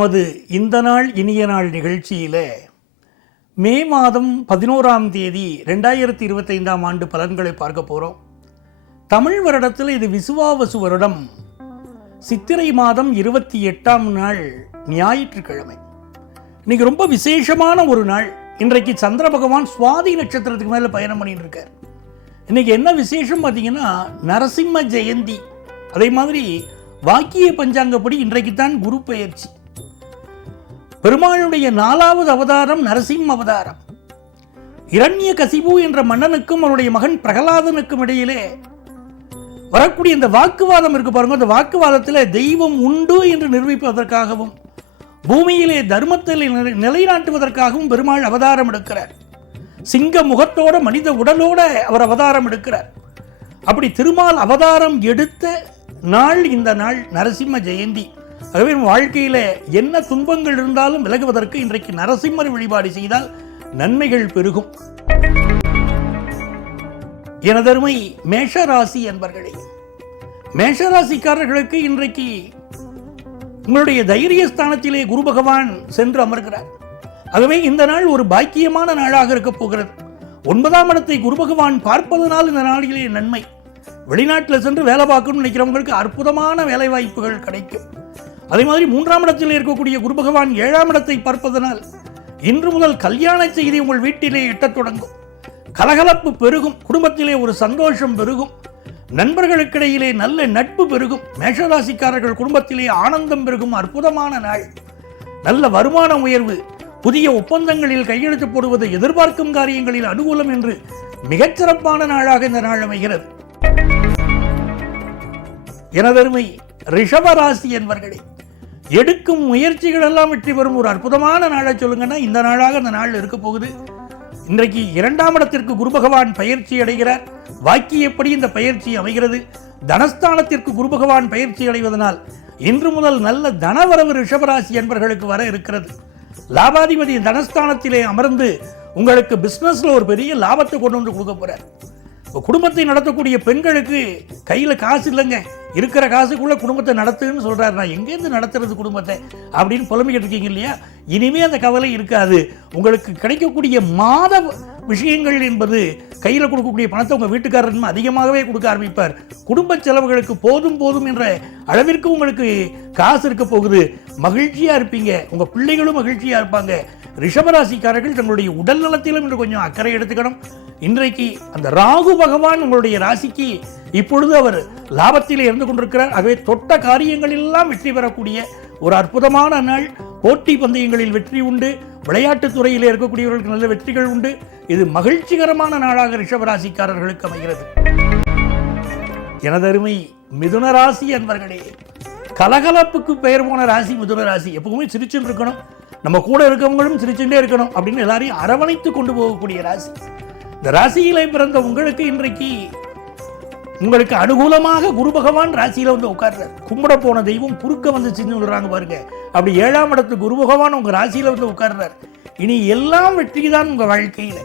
நமது இந்த நாள் இனிய நாள் நிகழ்ச்சியில் மே மாதம் 11ஆம் தேதி 2025ஆம் ஆண்டு பலன்களை பார்க்க போகிறோம். தமிழ் வருடத்தில் இது விசுவாவசு வருடம், சித்திரை மாதம் 28ஆம் நாள் ஞாயிற்றுக்கிழமை. இன்னைக்கு ரொம்ப விசேஷமான ஒரு நாள். இன்றைக்கு சந்திர பகவான் சுவாதி நட்சத்திரத்துக்கு மேலே பயணம் பண்ணிட்டு இருக்கார். இன்னைக்கு என்ன விசேஷம் பார்த்தீங்கன்னா நரசிம்ம ஜெயந்தி. அதே மாதிரி வாக்கிய பஞ்சாங்கப்படி இன்றைக்கு தான் குரு பெயர்ச்சி. பெருமாளுடைய 4வது அவதாரம் நரசிம்ம அவதாரம். இரண்ய கசிபு என்ற மன்னனுக்கும் அவருடைய மகன் பிரகலாதனுக்கும் இடையிலே வரக்கூடிய இந்த வாக்குவாதம் இருக்கு பாருங்க. அந்த வாக்குவாதத்தில் தெய்வம் உண்டு என்று நிரூபிப்பதற்காகவும் பூமியிலே தர்மத்தை நிலைநாட்டுவதற்காகவும் பெருமாள் அவதாரம் எடுக்கிறார். சிங்க முகத்தோட மனித உடலோட அவர் அவதாரம் எடுக்கிறார். அப்படி திருமால் அவதாரம் எடுத்த நாள் இந்த நாள் நரசிம்ம ஜெயந்தி. ஆகவே வாழ்க்கையில் என்ன துன்பங்கள் இருந்தாலும் விலகுவதற்கு இன்றைக்கு நரசிம்மர் வழிபாடு செய்தால் நன்மைகள் பெருகும். எனதருமை மேஷராசி என்பர்களே, மேஷராசிக்காரர்களுக்கு இன்றைக்கு உங்களுடைய தைரியஸ்தானத்திலே குரு பகவான் சென்று அமர்கிறார். ஆகவே இந்த நாள் ஒரு பாக்கியமான நாளாக இருக்க போகிறது. 9ஆம் இடத்தை குரு பகவான் பார்ப்பதனால் இந்த நாளிலே நன்மை. வெளிநாட்டில் சென்று வேலை பார்க்கணும்னு நினைக்கிறவங்களுக்கு அற்புதமான வேலை வாய்ப்புகள் கிடைக்கும். அதே மாதிரி 3ஆம் இடத்தில் இருக்கக்கூடிய குரு பகவான் 7ஆம் இடத்தை பார்ப்பதனால் இன்று முதல் கல்யாண செய்தி உங்கள் வீட்டிலே எட்டத் தொடங்கும். கலகலப்பு பெருகும். குடும்பத்திலே ஒரு சந்தோஷம் பெருகும். நண்பர்களுக்கிடையிலே நல்ல நட்பு பெருகும். மேஷராசிக்காரர்கள் குடும்பத்திலே ஆனந்தம் பெருகும். அற்புதமான நாள். நல்ல வருமான உயர்வு, புதிய ஒப்பந்தங்களில் கையெழுத்து போடுவது, எதிர்பார்க்கும் காரியங்களில் அனுகூலம் என்று மிகச்சிறப்பான நாளாக இந்த நாள் அமைகிறது. எனதருமை ரிஷபராசி என்பர்களே, எடுக்கும் முயற்சிகள் எல்லாம் வெற்றி பெறும் ஒரு அற்புதமான நாளை சொல்லுங்கன்னா இந்த நாளாக அந்த நாள் இருக்க போகுது. இன்றைக்கு 2ஆம் இடத்திற்கு குரு பகவான் பயிற்சி அடைகிறார். வாக்கியப்படி இந்த பயிற்சி அமைகிறது. தனஸ்தானத்திற்கு குரு பகவான் பயிற்சி அடைவதனால் இன்று முதல் நல்ல தனவரவு ரிஷபராசி என்பர்களுக்கு வர இருக்கிறது. லாபாதிபதி தனஸ்தானத்திலே அமர்ந்து உங்களுக்கு பிசினஸ்ல ஒரு பெரிய லாபத்தை கொண்டு வந்து கொடுக்க போறார். குடும்பத்தை நடத்தக்கூடிய பெண்களுக்கு கையில் காசு இல்லைங்க, இருக்கிற காசுக்குள்ள குடும்பத்தை நடத்துன்னு சொல்றாரு. நான் எங்கேருந்து நடத்துறது குடும்பத்தை அப்படின்னு புலம்பிக்கிட்டு இருக்கீங்க இல்லையா? இனிமே அந்த கவலை இருக்காது. உங்களுக்கு கிடைக்கக்கூடிய மாத விஷயங்கள் என்பது கையில் கொடுக்கக்கூடிய பணத்தை உங்கள் வீட்டுக்காரர் அதிகமாகவே கொடுக்க ஆரம்பிப்பார். குடும்ப செலவுகளுக்கு போதும் போதும் என்ற அளவிற்கு உங்களுக்கு காசு இருக்க போகுது. மகிழ்ச்சியா இருப்பீங்க. உங்க பிள்ளைகளும் மகிழ்ச்சியா இருப்பாங்க. ரிஷபராசிக்காரர்கள் தங்களுடைய உடல் நலத்திலும் இன்று கொஞ்சம் அக்கறை எடுத்துக்கணும். இன்றைக்கு அந்த ராகு பகவான் உங்களுடைய ராசிக்கு இப்பொழுது அவர் லாபத்திலே இருந்து கொண்டிருக்கிறார். ஆகவே தொட்ட காரியங்கள் எல்லாம் வெற்றி பெறக்கூடிய ஒரு அற்புதமான நாள். போட்டி பந்தயங்களில் வெற்றி உண்டு. விளையாட்டுத் துறையில் இருக்கக்கூடியவர்களுக்கு நல்ல வெற்றிகள் உண்டு. இது மகிழ்ச்சிகரமான நாளாக ரிஷபராசிக்காரர்களுக்கு அமைகிறது. எனதருமை மிதுன ராசி என்பர்களே, கலகலப்புக்கு பெயர் போன ராசி மிதுன ராசி. எப்பவுமே சிரிச்சுட்டு இருக்கணும், நம்ம கூட இருக்கவங்களும் சிரிச்சுட்டே இருக்கணும் அப்படின்னு எல்லாரையும் அரவணைத்து கொண்டு போகக்கூடிய ராசி. இந்த ராசியிலே பிறந்த உங்களுக்கு இன்றைக்கு உங்களுக்கு அனுகூலமாக குரு பகவான் ராசியில வந்து உட்கார்றார். கும்பிட போன தெய்வம் குறுக்க வந்து செஞ்சு விடுறாங்க பாருங்க. அப்படி 7ஆம் இடத்து குரு பகவான் உங்க ராசியில வந்து உட்கார்றார். இனி எல்லாம் வெற்றி தான் உங்க வாழ்க்கையில.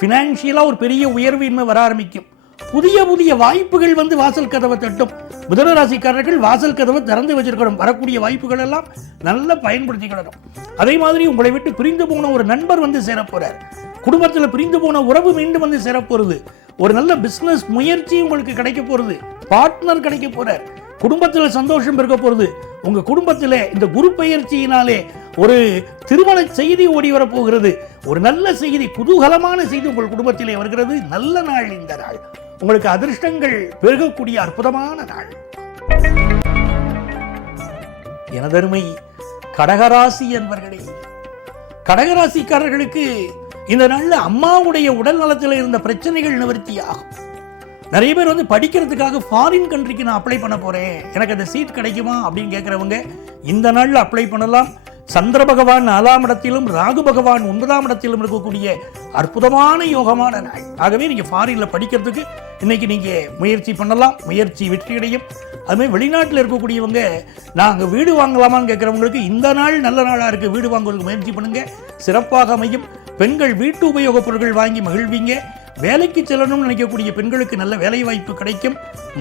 பினான்சியலா ஒரு பெரிய உயர்வு இன்மை வர ஆரம்பிக்கும். புதிய புதிய வாய்ப்புகள் வந்து வாசல் கதவை தட்டும். மிதுன ராசிக்காரர்கள் வாசல் கதவை திறந்து வச்சிருக்கணும். வரக்கூடிய வாய்ப்புகள் எல்லாம் நல்லா பயன்படுத்திக்கிடணும். அதே மாதிரி உங்களை விட்டு பிரிந்து போன ஒரு நண்பர் வந்து சேரப்போறார். குடும்பத்தில் பிரிந்து போன உறவு மீண்டும் வந்து சேரப்போறது. ஒரு நல்ல பிசினஸ் முயற்சி உங்களுக்கு கிடைக்க போறது. பார்ட்னர் கிடைக்க போறார். குடும்பத்தில் சந்தோஷம் இருக்க போறது. உங்க குடும்பத்தில் இந்த குரு பயிற்சியினாலே ஒரு திருமண செய்தி ஓடி வரப்போகிறது. ஒரு நல்ல செய்தி, குதூகலமான செய்தி உங்கள் குடும்பத்திலே வருகிறது. நல்ல நாள் இந்த நாள். உங்களுக்கு அதிர்ஷ்டங்கள் பெருகக்கூடிய அற்புதமான நாள். எனதருமை கடகராசி என்பர்களே, கடகராசிக்காரர்களுக்கு இந்த நாள்ல அம்மாவுடைய உடல் நலத்தில் இருந்த பிரச்சனைகள் நிவர்த்தியாகும். நிறைய பேர் வந்து படிக்கிறதுக்காக ஃபாரின் கண்ட்ரிக்கு நான் அப்ளை பண்ண போறேன், எனக்கு அந்த சீட் கிடைக்குமா அப்படின்னு கேட்கிறவங்க இந்த நாள்ல அப்ளை பண்ணலாம். சந்திர பகவான் 4ஆம் இடத்திலும் ராகு பகவான் 9ஆம் இடத்திலும் இருக்கக்கூடிய அற்புதமான யோகமான நாள். ஆகவே நீங்க ஃபாரின்ல படிக்கிறதுக்கு இன்னைக்கு நீங்க முயற்சி பண்ணலாம். முயற்சி வெற்றியடையும். அதுமாதிரி வெளிநாட்டில் இருக்கக்கூடியவங்க நாங்கள் வீடு வாங்கலாமான்னு கேட்குறவங்களுக்கு இந்த நாள் நல்ல நாளாக இருக்குது. வீடு வாங்குவதற்கு முயற்சி பண்ணுங்க, சிறப்பாக அமையும். பெண்கள் வீட்டு உபயோகப் பொருட்கள் வாங்கி மகிழ்வீங்க. வேலைக்கு செல்லணும்னு நினைக்கக்கூடிய பெண்களுக்கு நல்ல வேலை வாய்ப்பு கிடைக்கும்.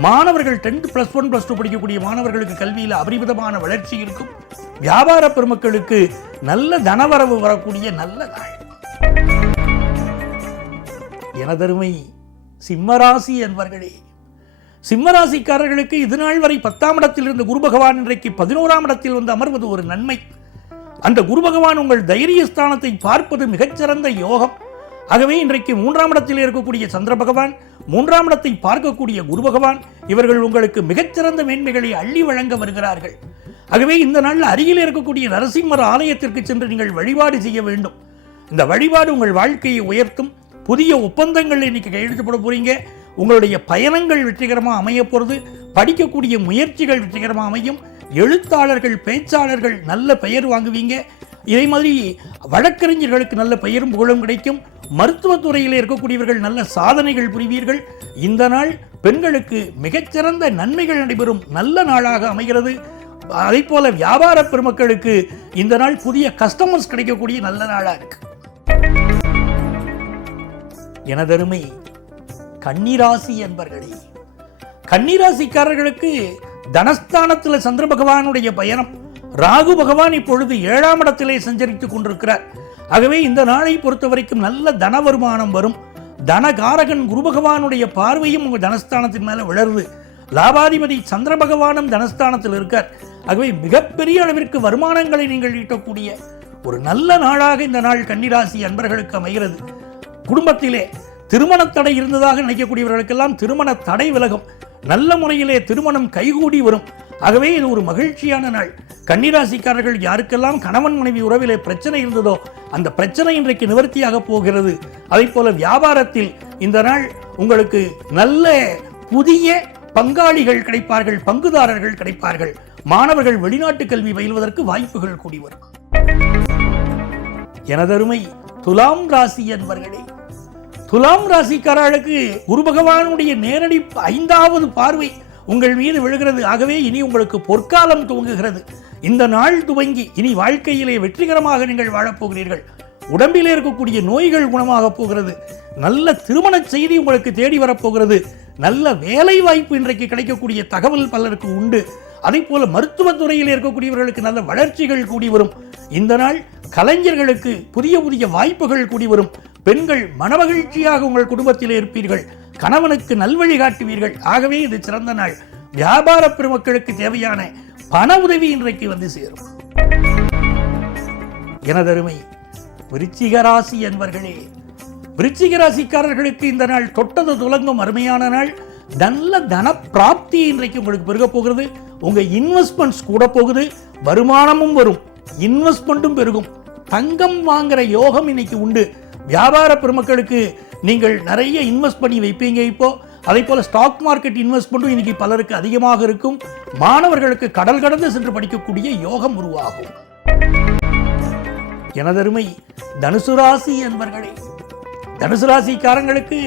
மாணவர்கள் 10th +1 +2 படிக்கக்கூடிய மாணவர்களுக்கு கல்வியில் அபரிமிதமான வளர்ச்சி இருக்கும். வியாபார பெருமக்களுக்கு நல்ல தனவரவு வரக்கூடிய நல்ல நாள். எனதருமை சிம்மராசி என்பர்களே, சிம்மராசிக்காரர்களுக்கு இதுநாள் வரை 10ஆம் இடத்தில் இருந்த குரு பகவான் இன்றைக்கு 11ஆம் இடத்தில் வந்து அமர்வது ஒரு நன்மை. அந்த குரு பகவான் உங்கள் தைரியஸ்தானத்தை பார்ப்பது மிகச்சிறந்த யோகம். ஆகவே இன்றைக்கு 3ஆம் இடத்தில் இருக்கக்கூடிய சந்திர பகவான், 3ஆம் இடத்தை பார்க்கக்கூடிய குரு பகவான், இவர்கள் உங்களுக்கு மிகச்சிறந்த மேன்மைகளை அள்ளி வழங்க வருகிறார்கள். ஆகவே இந்த நாளில் அருகில் இருக்கக்கூடிய நரசிம்மர் ஆலயத்திற்கு சென்று நீங்கள் வழிபாடு செய்ய வேண்டும். இந்த வழிபாடு உங்கள் வாழ்க்கையை உயர்த்தும். புதிய ஒப்பந்தங்கள் இன்னைக்கு கையெழுத்து போட போறீங்க. உங்களுடைய பயணங்கள் வெற்றிகரமாக அமைய போகிறது. படிக்கக்கூடிய முயற்சிகள் வெற்றிகரமாக அமையும். எழுத்தாளர்கள், பேச்சாளர்கள் நல்ல பெயர் வாங்குவீங்க. இதே மாதிரி வழக்கறிஞர்களுக்கு நல்ல பெயரும் புகழும் கிடைக்கும். மருத்துவத்துறையில் இருக்கக்கூடியவர்கள் நல்ல சாதனைகள் புரிவீர்கள். இந்த நாள் பெண்களுக்கு மிகச்சிறந்த நன்மைகள் நடைபெறும் நல்ல நாளாக அமைகிறது. அதே போல வியாபார பெருமக்களுக்கு இந்த நாள் புதிய கஸ்டமர்ஸ் கிடைக்கக்கூடிய நல்ல நாளாக இருக்கு. எனதருமை கன்னிராசி என்பர்களே, கன்னிராசிக்காரர்களுக்கு தனஸ்தானத்தில் சந்திர பகவானுடைய பயணம், ராகு பகவான் இப்பொழுது 7ஆம் இடத்திலே சஞ்சரித்துக் கொண்டிருக்கிறார். ஆகவே இந்த நாளை பொறுத்த வரைக்கும் நல்ல தன வருமானம் வரும். தனகாரகன் குரு பகவானுடைய பார்வையும் உங்கள் தனஸ்தானத்தின் மேல விளருது. லாபாதிபதி சந்திர பகவானும் தனஸ்தானத்தில் இருக்கார். ஆகவே மிகப்பெரிய அளவிற்கு வருமானங்களை நீங்கள் ஈட்டக்கூடிய ஒரு நல்ல நாளாக இந்த நாள் கன்னிராசி அன்பர்களுக்கு அமைகிறது. குடும்பத்திலே திருமண தடை இருந்ததாக நினைக்கக்கூடியவர்களுக்கெல்லாம் திருமண தடை விலகும். நல்ல முறையிலே திருமணம் கைகூடி வரும். ஆகவே இது ஒரு மகிழ்ச்சியான நாள். கன்னிராசிக்காரர்கள் யாருக்கெல்லாம் கணவன் மனைவி உறவிலே பிரச்சனை இருந்ததோ அந்த பிரச்சனை இன்றைக்கு நிவர்த்தியாக போகிறது. அதே போல வியாபாரத்தில் இந்த நாள் உங்களுக்கு நல்ல புதிய பங்காளிகள் கிடைப்பார்கள், பங்குதாரர்கள் கிடைப்பார்கள். மாணவர்கள் வெளிநாட்டு கல்வி பயில்வதற்கு வாய்ப்புகள் கூடி வரும். எனதருமை துலாம் ராசி என்பர்களே, துலாம் ராசிக்காரர்களுக்கு குரு பகவானுடைய நேரடி 5வது பார்வை உங்கள் மீது விழுகிறது. ஆகவே இனி உங்களுக்கு பொற்காலம் துவங்குகிறது. இந்த நாள் துவங்கி இனி வாழ்க்கையிலே வெற்றிகரமாக நீங்கள் வாழப்போகிறீர்கள். உடம்பிலே இருக்கக்கூடிய நோய்கள் குணமாக போகிறது. நல்ல திருமண செய்தி உங்களுக்கு தேடி வரப்போகிறது. நல்ல வேலை வாய்ப்பு இன்றைக்கு கிடைக்கக்கூடிய தகவல் பலருக்கு உண்டு. அதே போல மருத்துவத்துறையில் இருக்கக்கூடியவர்களுக்கு நல்ல வளர்ச்சிகள் கூடி வரும். இந்த நாள் கலைஞர்களுக்கு புதிய புதிய வாய்ப்புகள் கூடி வரும். பெண்கள் மனமகிழ்ச்சியாக உங்கள் குடும்பத்திலே இருப்பீர்கள். கணவனுக்கு நல்வழி காட்டுவீர்கள். ஆகவே இது சிறந்த நாள். வியாபார பெருமக்களுக்கு தேவையான பண உதவி இன்றைக்கு வந்து சேரும். எனதருமை விருச்சிக ராசி என்பர்களே, விருச்சிக ராசிக்காரர்களுக்கு இந்த நாள் தொட்டது துலங்கும் அருமையான நாள். நல்ல தன பிராப்தி இன்றைக்கு உங்களுக்கு பெருக போகிறது. உங்க இன்வெஸ்ட்மெண்ட்ஸ் கூட போகுது. வருமானமும் வரும், இன்வெஸ்ட்மெண்ட்டும் பெருகும். தங்கம் வாங்குற யோகம் இன்னைக்கு உண்டு. வியாபார பெருமக்களுக்கு நீங்கள் நிறைய இன்வெஸ்ட் பண்ணி வைப்பீங்க. இப்போ அதே போல ஸ்டாக் மார்க்கெட் இன்வெஸ்ட்மெண்ட்டும் இன்னைக்கு பலருக்கு அதிகமாக இருக்கும். மாணவர்களுக்கு கடல் கடந்து சென்று படிக்கக்கூடிய யோகம் உருவாகும். எனதருமை தனுசு ராசி என்பர்களே, தனுசு ராசிக்காரங்களுக்கு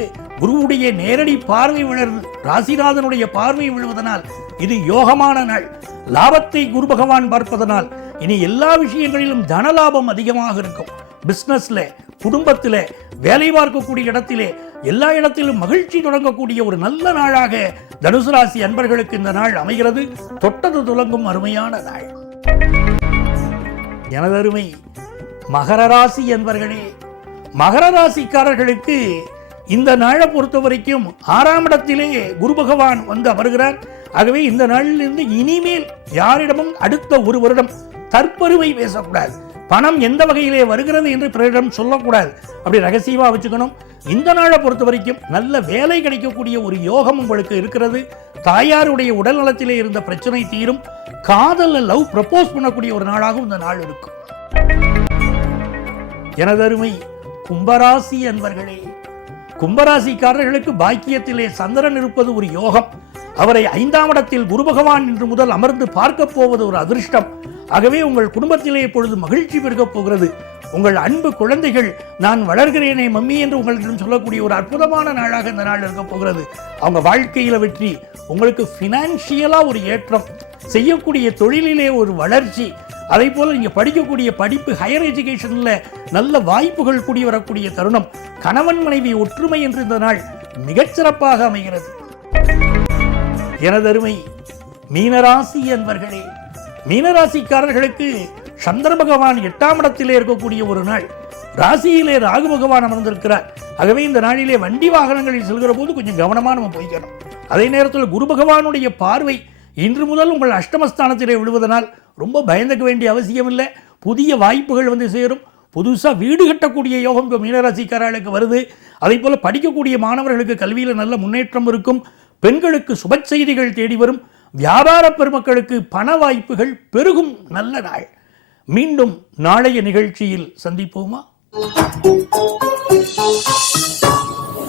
குருவுடைய நேரடி பார்வை விழுது. ராசிநாதனுடைய பார்வை விழுவதனால் இது யோகமான நாள். லாபத்தை குரு பகவான் பார்ப்பதனால் இனி எல்லா விஷயங்களிலும் தன லாபம் அதிகமாக இருக்கும். பிசினஸ்ல, குடும்பத்தில, வேலை பார்க்கக்கூடிய இடத்திலே, எல்லா இடத்திலும் மகிழ்ச்சி தொடங்கக்கூடிய ஒரு நல்ல நாளாக தனுசு ராசி அன்பர்களுக்கு இந்த நாள் அமைகிறது. தொட்டது துலங்கும் அருமையான நாள். எனதருமை மகர ராசி என்பர்களே, மகர ராசிக்காரர்களுக்கு இந்த நாளை பொறுத்த வரைக்கும் 6ஆம் இடத்திலே குரு பகவான் வந்து அமர்கிறார். ஆகவே இந்த நாளிலிருந்து இனிமேல் யாரிடமும் அடுத்த ஒரு வருடம் தற்பெருமை பேசக்கூடாது. பணம் எந்த வகையிலே வருகிறது என்று பிறரிடம் சொல்லக்கூடாது. அப்படி ரகசியமா வச்சுக்கணும். இந்த நாளை பொறுத்த வரைக்கும் நல்ல வேலை கிடைக்கக்கூடிய ஒரு யோகம் உங்களுக்கு இருக்கிறது. தாயாருடைய உடல் நலத்திலே இருந்த பிரச்சனை தீரும். காதல் லவ் ப்ரப்போஸ் பண்ணக்கூடிய ஒரு நாளாகவும் இந்த நாள் இருக்கும். எனதருமை கும்பராசி அன்பர்களே, கும்பராசிக்காரர்களுக்கு பாக்கியத்திலே சந்திரன் இருப்பது ஒரு யோகம். அவரை 5ஆம் இடத்தில் குரு பகவான் இன்று முதல் அமர்ந்து பார்க்க போவது ஒரு அதிர்ஷ்டம். ஆகவே உங்கள் குடும்பத்திலே இப்பொழுது மகிழ்ச்சி பெருகப் போகிறது. உங்கள் அன்பு குழந்தைகள் நான் வளர்கிறேனே மம்மி என்று உங்களிடம் சொல்லக்கூடிய ஒரு அற்புதமான நாளாக இந்த நாள் இருக்க போகிறது. அவங்க வாழ்க்கையில வெற்றி, உங்களுக்கு பினான்சியலா ஒரு ஏற்றம், செய்யக்கூடிய தொழிலிலே ஒரு வளர்ச்சி, அதே போல் நீங்கள் படிக்கக்கூடிய படிப்பு ஹையர் எஜுகேஷனில் நல்ல வாய்ப்புகள் கூடி வரக்கூடிய தருணம். கணவன் மனைவி ஒற்றுமை என்று இந்த நாள் மிகச்சிறப்பாக அமைகிறது. எனதருமை மீனராசி என்பர்களே, மீனராசிக்காரர்களுக்கு சந்திர பகவான் 8ஆம் இடத்திலே இருக்கக்கூடிய ஒரு நாள். ராசியிலே ராகு பகவான் அமர்ந்திருக்கிறார். ஆகவே இந்த நாளிலே வண்டி வாகனங்களில் செல்கிற போது கொஞ்சம் கவனமாக நம்ம போய்க்கணும். அதே நேரத்தில் குரு பகவானுடைய பார்வை இன்று முதல் உங்கள் அஷ்டமஸ்தானத்திலே விழுவதனால் ரொம்ப பயந்துக்க வேண்டிய அவசியம் இல்லை. புதிய வாய்ப்புகள் வந்து சேரும். புதுசாக வீடு கட்டக்கூடிய யோகம் இப்போ மீனராசிக்காரர்களுக்கு வருது. அதே போல் படிக்கக்கூடிய மாணவர்களுக்கு கல்வியில் நல்ல முன்னேற்றம் இருக்கும். பெண்களுக்கு சுப செய்திகள் தேடி வரும். வியாபார பெருமக்களுக்கு பண வாய்ப்புகள் பெருகும் நல்ல நாள். மீண்டும் நாளைய நிகழ்ச்சியில் சந்திப்போமா?